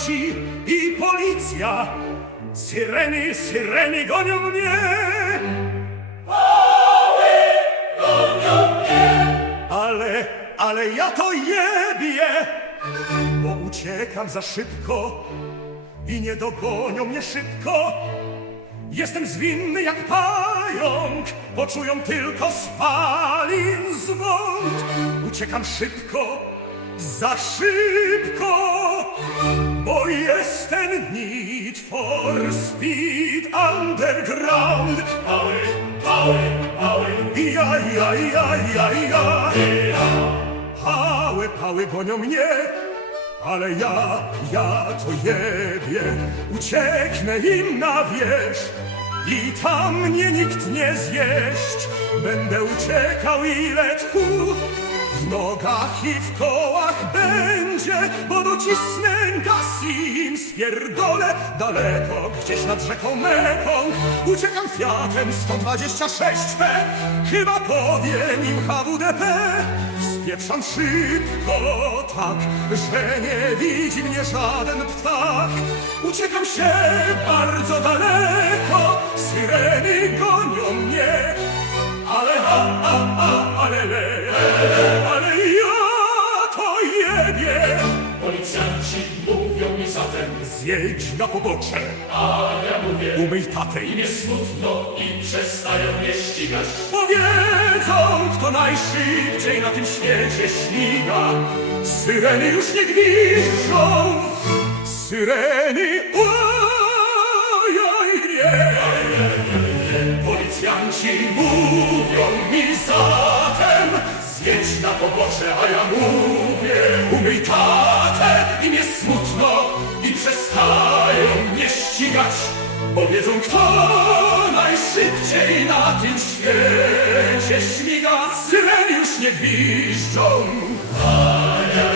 policjanci i policja. Syreny, syreny gonią mnie. Ale, ale ja to jebie, bo uciekam za szybko i nie dogonią mnie szybko. Jestem zwinny jak pająk, poczują tylko spalin zwąd. Uciekam szybko, za szybko, bo jestem need for speed underground. Pały, pały, pały, ja, ja, ja, ja, ja. Pały, pały gonią mnie, ale ja, ja to jebie, ucieknę im na wierzch i tam mnie nikt nie zjeść. Będę uciekał ile tchu, nogach i w kołach będzie, bo docisnę gaz i im spierdolę daleko, gdzieś nad rzeką Mekong. Uciekam Fiatem 126P, chyba powiem im HWDP. Spieprzam szybko tak, że nie widzi mnie żaden ptak. Uciekam się bardzo daleko, Policjanci mówią mi zatem, Zjedź na pobocze, a ja mówię, umyj tatę i nie smutno i przestają mnie ścigać. Powiedzą, kto najszybciej na tym świecie śmiga. Syreny już nie gwiżdżą, syreny ojoj nie. Policjanci mówią mi zatem, zjedź na pobocze, a ja mówię, umyj tatę ścigać, bo wiedzą kto najszybciej na tym świecie śmiga. Syreny już nie gwiżdżą. Ja,